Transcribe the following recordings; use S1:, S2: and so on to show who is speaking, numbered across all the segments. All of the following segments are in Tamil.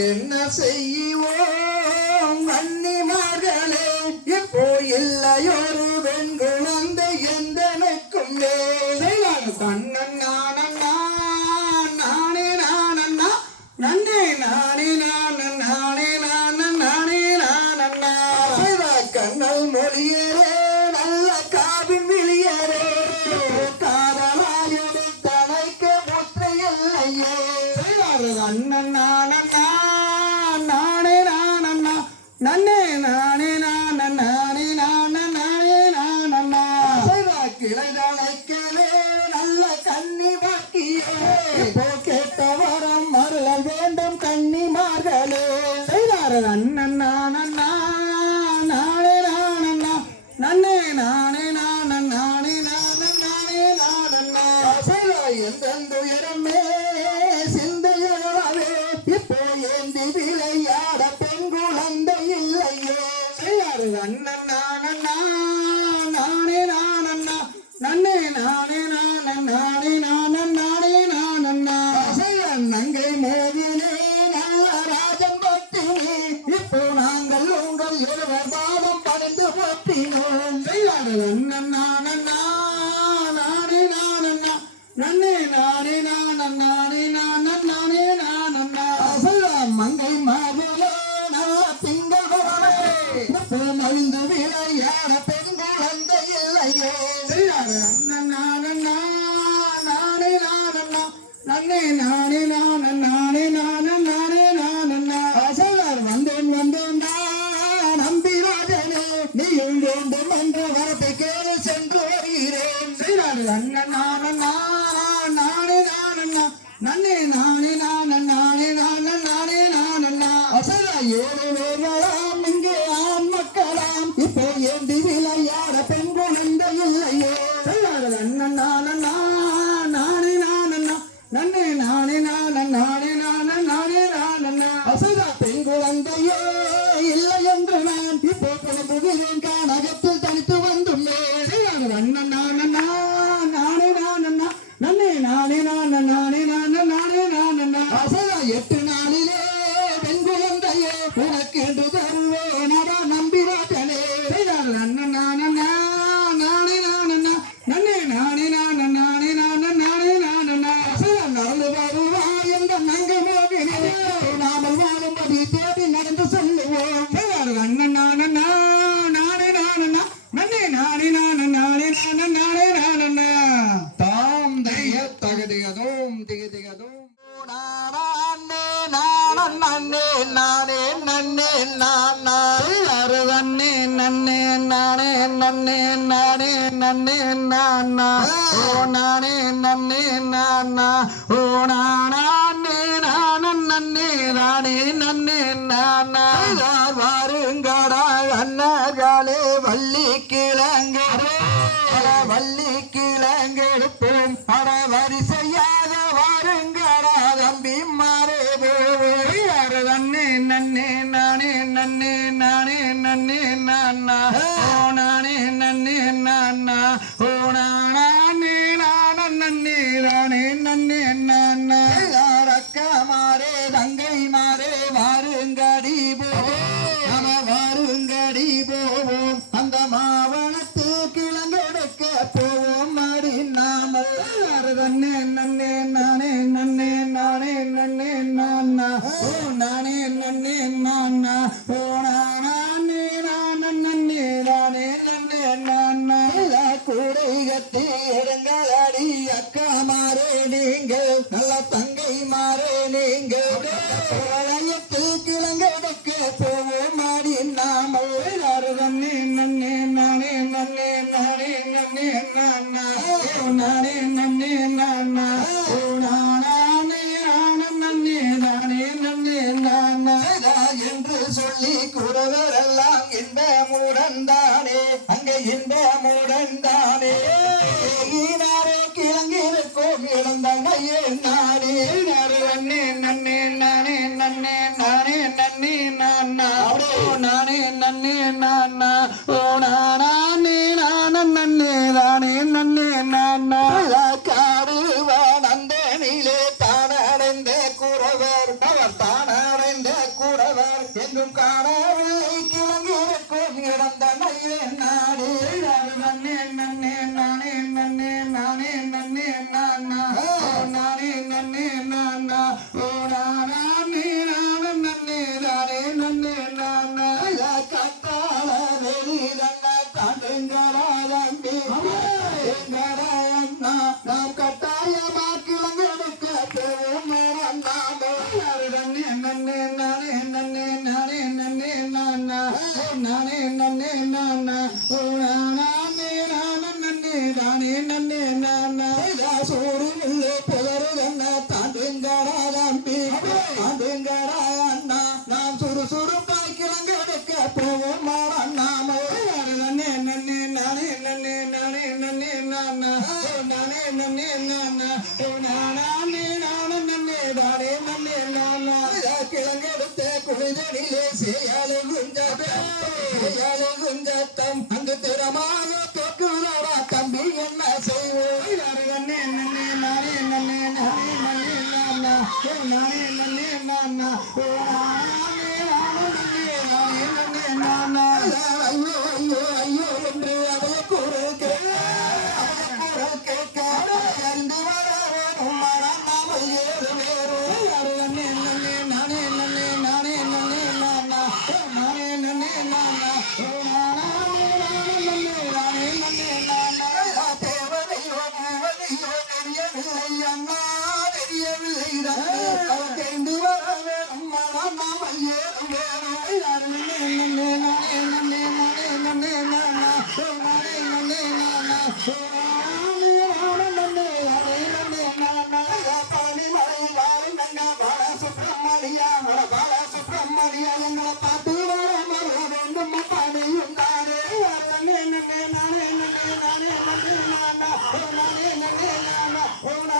S1: என்ன செய்வோம் மன்னிமார்களே இப்போ இல்லையொரு வெண்குழந்தை எந்தனுக்கும் வே செய்தார்கள் செய்தார்கள் அண்ணன் y este நானா? ஓ நானா? நன்னே நானே நன்னே நானா? வாருங்கடா அண்ணகாலே வள்ளி கிழங்கு. வள்ளி கிழங்கு எடுப்பேன். பட வரிசையாக வாருங்கடா தம்பி மாறே நன்னே நன்னே நானே நன்னே நானே நன்னே நானா? അത് തന്നെ എന്നെ கண்டானே. ஈனாரே கிழங்கிருக்கும் இழந்தமையே நானே. நன்னே நன்னே நானே நன்னே நானே நன்னே நானா. நானே நன்னே நானா. ஓ நானே நான நன்னே நானே நன்னே நானா. காடுவா நந்தனிலே தானடைந்த குறவர். அவர் தானடைந்த குறவர். என்றும் காணவர் Tangara. மனிதனிலே செயலை உண்டதே செயலை உண்டத்தம் அங்கு திறமாக தோற்றுகிறவா தம்பி என்ன செய்வோம் நானே நன்னே நானே நன்னே நானே? நன்னே நானா நானே? நன்னே நானா ஓ நாம ஓ நானே நானே நாம ஓ நாம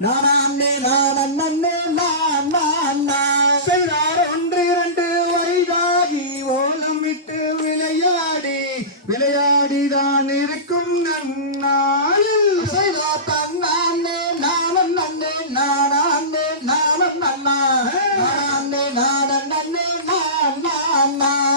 S1: நானே நான் அண்ணே நான் நான் செய்தார் ஒன்று இரண்டு வயதாகி ஓலம் விட்டு விளையாடி விளையாடி தான் இருக்கும் நன்னாளில். செய்தார் தன்னானே நானும் நன்னே நானானே நானும் நன்னா நானே நான் அண்ணே நான் நான்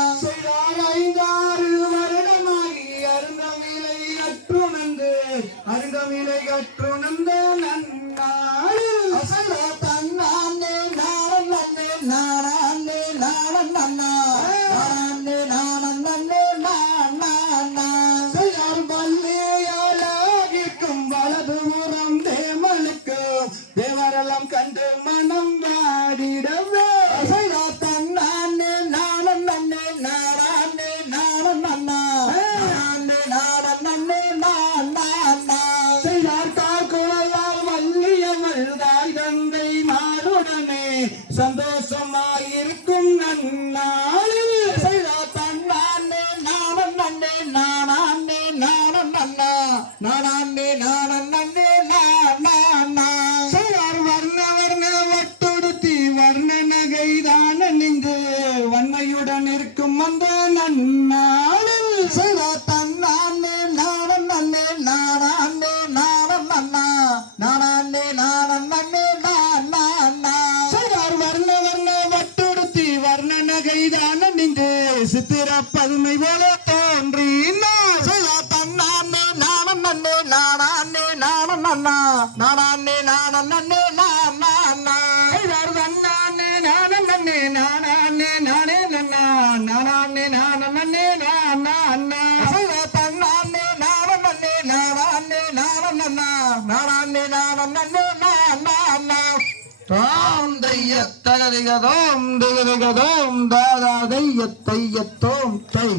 S1: தந்து மனம் வாடிடவே அசைவா தன்னானே நானும் நன்னே நாடானே நானும் நன்னா. நானே நாடன் நன்னே நான் நான்னா செய்தார் காக்குழையால் வள்ளியவள் தாய் தந்தை மாறுடனே. சந்தோஷமாயிருக்கும் நன்னா. தாம் தையத்தகதிகதோம் திகதிகதோம் தாதா தையத்தையத்தோம் தை.